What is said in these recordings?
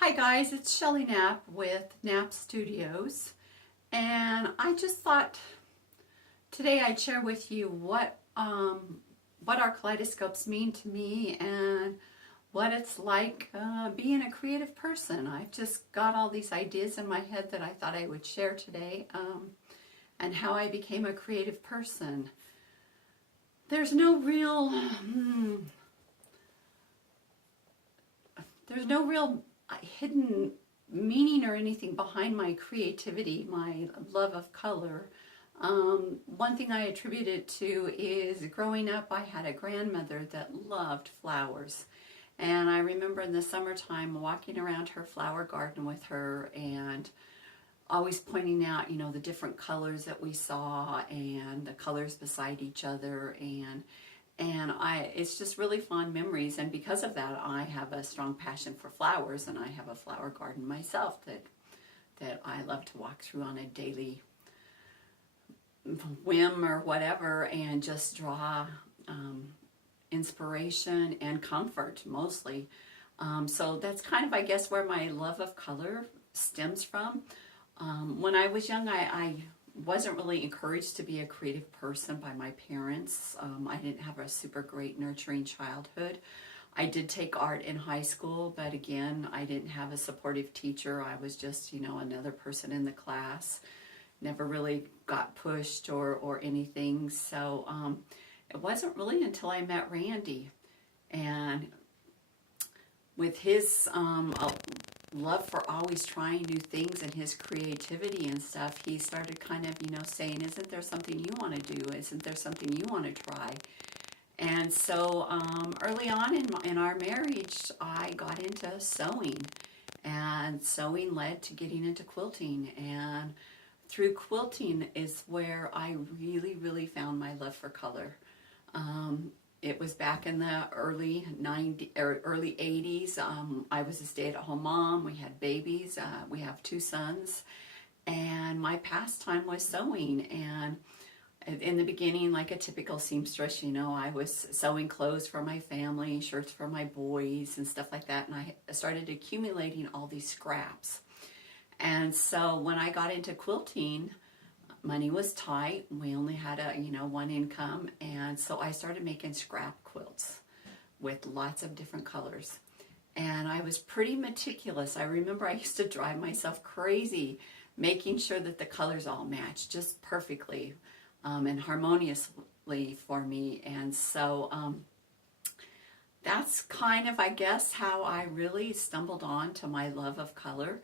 Hi guys, it's Shelley Knapp with Knapp Studios, and I just thought today I'd share with you what our kaleidoscopes mean to me and what it's like being a creative person. I've just got all these ideas in my head that I thought I would share today, and how I became a creative person. There's no real hidden meaning or anything behind my creativity, my love of color. One thing I attribute it to is growing up, I had a grandmother that loved flowers. And I remember in the summertime walking around her flower garden with her and always pointing out, the different colors that we saw and the colors beside each other, and it's just really fond memories, and because of that, I have a strong passion for flowers, and I have a flower garden myself that I love to walk through on a daily whim or whatever, and just draw inspiration and comfort mostly. So that's kind of, I guess, where my love of color stems from. When I was young, I wasn't really encouraged to be a creative person by my parents. I didn't have a super great nurturing childhood. I did take art in high school, but again, I didn't have a supportive teacher. I was just, another person in the class. Never really got pushed or anything. So it wasn't really until I met Randy, and with his love for always trying new things and his creativity and stuff, he started kind of, saying, isn't there something you want to do? Isn't there something you want to try? And so early on in our marriage, I got into sewing, and sewing led to getting into quilting. And through quilting is where I really, really found my love for color. It was back in the early 80s. I was a stay-at-home mom. We had babies. We have 2 sons. And my pastime was sewing. And in the beginning, like a typical seamstress, I was sewing clothes for my family, shirts for my boys, and stuff like that. And I started accumulating all these scraps. And so when I got into quilting, money was tight. We only had one income, and so I started making scrap quilts with lots of different colors. And I was pretty meticulous. I remember I used to drive myself crazy making sure that the colors all matched just perfectly and harmoniously for me. And so that's kind of, I guess, how I really stumbled on to my love of color.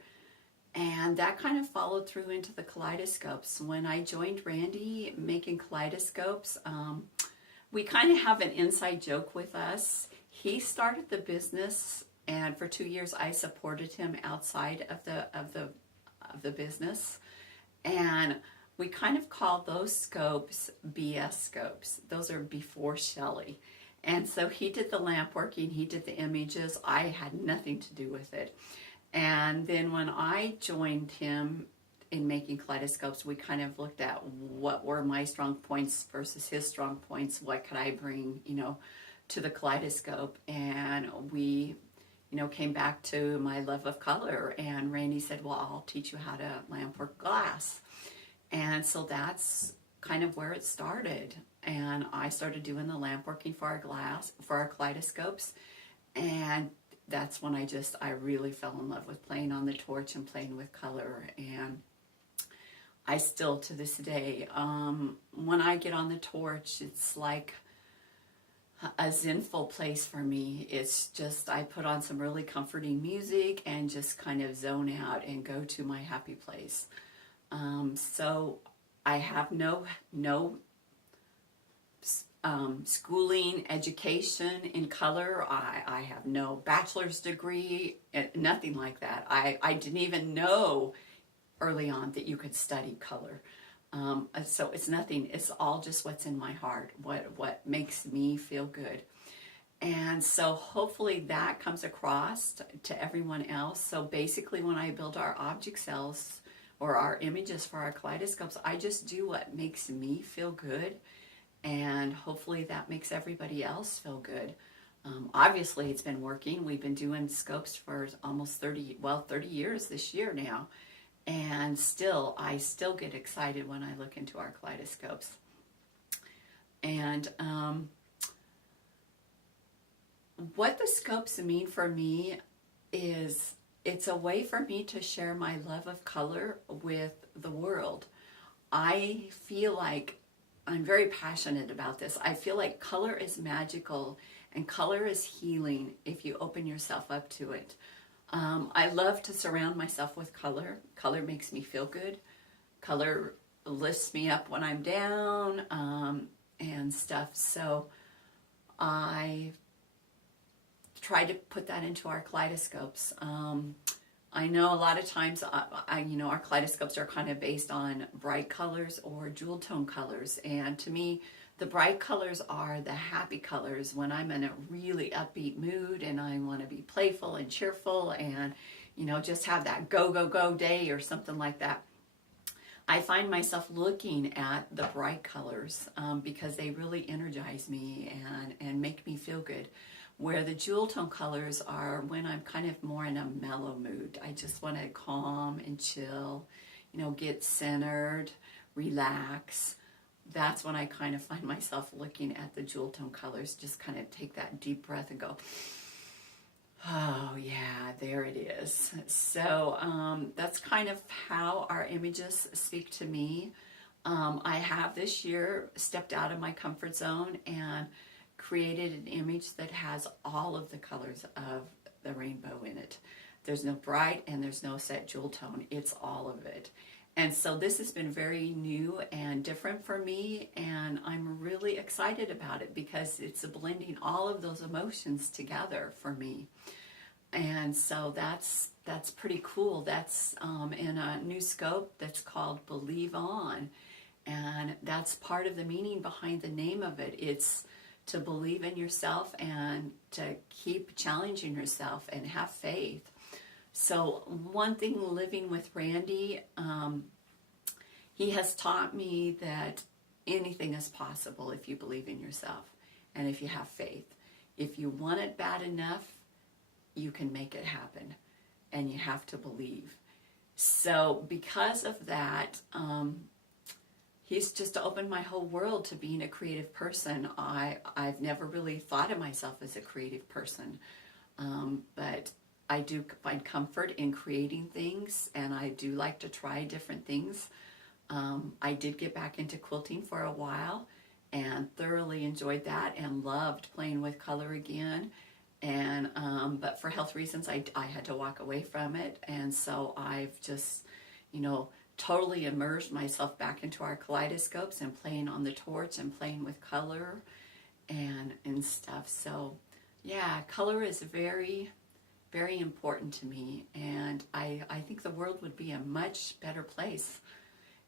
And that kind of followed through into the kaleidoscopes. When I joined Randy making kaleidoscopes, we kind of have an inside joke with us. He started the business, and for 2 years I supported him outside of the business. And we kind of call those scopes BS scopes. Those are before Shelley. And so he did the lamp working, he did the images. I had nothing to do with it. And then when I joined him in making kaleidoscopes, we kind of looked at what were my strong points versus his strong points. What could I bring, to the kaleidoscope? And we, came back to my love of color. And Randy said, well, I'll teach you how to lamp work glass. And so that's kind of where it started. And I started doing the lamp working for our kaleidoscopes. And that's when I really fell in love with playing on the torch and playing with color. And I still, to this day, when I get on the torch, it's like a zenful place for me. It's just, I put on some really comforting music and just kind of zone out and go to my happy place. So I have no schooling, education in color. I have no bachelor's degree, nothing like that. I didn't even know early on that you could study color. So it's nothing, it's all just what's in my heart, what makes me feel good. And so hopefully that comes across to everyone else. So basically when I build our object cells or our images for our kaleidoscopes, I just do what makes me feel good. And hopefully that makes everybody else feel good. Obviously, it's been working. We've been doing scopes for almost 30 years this year now. And still, I still get excited when I look into our kaleidoscopes. And what the scopes mean for me is it's a way for me to share my love of color with the world. I feel like I'm very passionate about this. I feel like color is magical and color is healing if you open yourself up to it. I love to surround myself with color. Color makes me feel good. Color lifts me up when I'm down and stuff. So I try to put that into our kaleidoscopes. I know a lot of times, our kaleidoscopes are kind of based on bright colors or jewel tone colors. And to me, the bright colors are the happy colors when I'm in a really upbeat mood and I want to be playful and cheerful and, just have that go, go, go day or something like that. I find myself looking at the bright colors because they really energize me and make me feel good. Where the jewel tone colors are when I'm kind of more in a mellow mood. I just want to calm and chill, get centered, relax. That's when I kind of find myself looking at the jewel tone colors, just kind of take that deep breath and go, oh yeah, there it is. So that's kind of how our images speak to me. I have this year stepped out of my comfort zone and created an image that has all of the colors of the rainbow in it. There's no bright and there's no set jewel tone. It's all of it. And so this has been very new and different for me, and I'm really excited about it because it's blending all of those emotions together for me. And so that's pretty cool. That's in a new scope that's called Believe On. And that's part of the meaning behind the name of it. It's to believe in yourself and to keep challenging yourself and have faith. So one thing living with Randy, he has taught me that anything is possible if you believe in yourself and if you have faith. If you want it bad enough, you can make it happen, and you have to believe. So because of that, he's just opened my whole world to being a creative person. I've never really thought of myself as a creative person, but I do find comfort in creating things, and I do like to try different things. I did get back into quilting for a while and thoroughly enjoyed that and loved playing with color again. And but for health reasons, I had to walk away from it, and so I've just, totally immersed myself back into our kaleidoscopes and playing on the torch and playing with color and stuff. So yeah, color is very, very important to me, and I think the world would be a much better place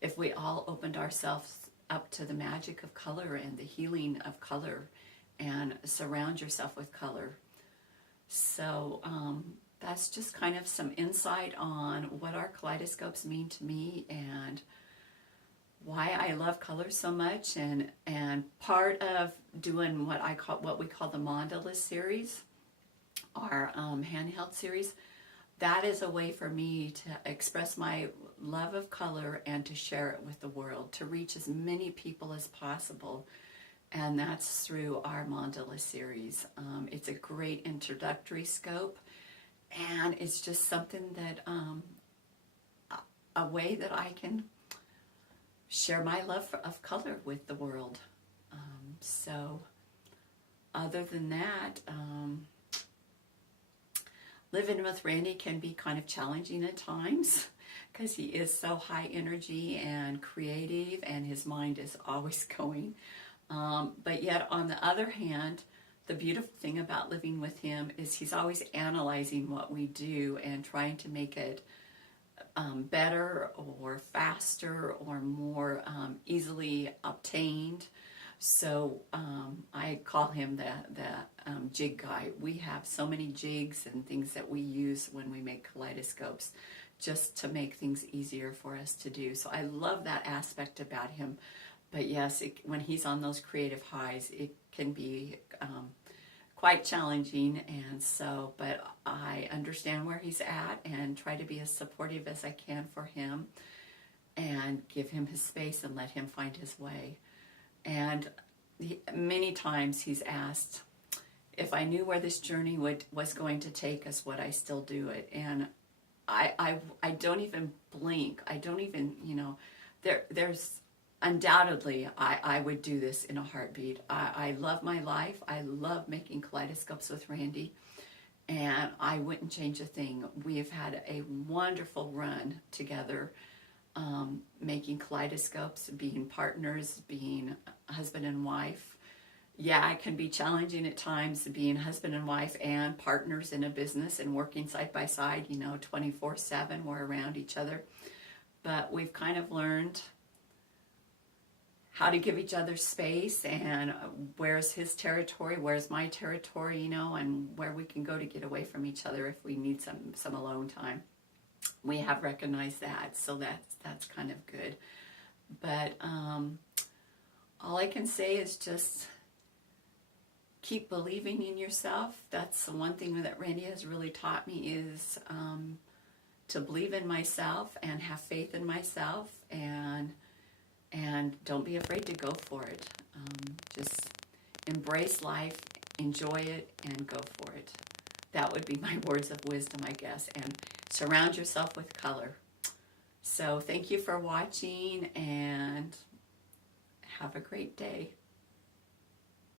if we all opened ourselves up to the magic of color and the healing of color and surround yourself with color. So that's just kind of some insight on what our kaleidoscopes mean to me and why I love color so much. And part of doing what we call the Mondelez Series, our handheld series, that is a way for me to express my love of color and to share it with the world, to reach as many people as possible. And that's through our Mondelez Series. It's a great introductory scope, and it's just something that, a way that I can share my love of color with the world. So other than that, living with Randy can be kind of challenging at times because he is so high energy and creative, and his mind is always going. But yet, on the other hand, the beautiful thing about living with him is he's always analyzing what we do and trying to make it better or faster or more easily obtained. So I call him the jig guy. We have so many jigs and things that we use when we make kaleidoscopes just to make things easier for us to do. So I love that aspect about him. But yes, when he's on those creative highs, it can be quite quite challenging, and so, but I understand where he's at and try to be as supportive as I can for him and give him his space and let him find his way. And many times he's asked if I knew where this journey was going to take us, would I still do it? And I don't even blink. I don't even, there's undoubtedly I would do this in a heartbeat. I love my life. I love making kaleidoscopes with Randy, and I wouldn't change a thing. We have had a wonderful run together, making kaleidoscopes, being partners, being husband and wife. Yeah, it can be challenging at times being husband and wife and partners in a business and working side by side, 24/7. We're around each other. But we've kind of learned how to give each other space, and where's his territory, where's my territory, and where we can go to get away from each other if we need some alone time. We have recognized that, so that's kind of good. But all I can say is just keep believing in yourself. That's the one thing that Randy has really taught me, is to believe in myself and have faith in myself, and don't be afraid to go for it. Just embrace life, enjoy it, and go for it. That would be my words of wisdom, I guess. And surround yourself with color. So thank you for watching, and have a great day.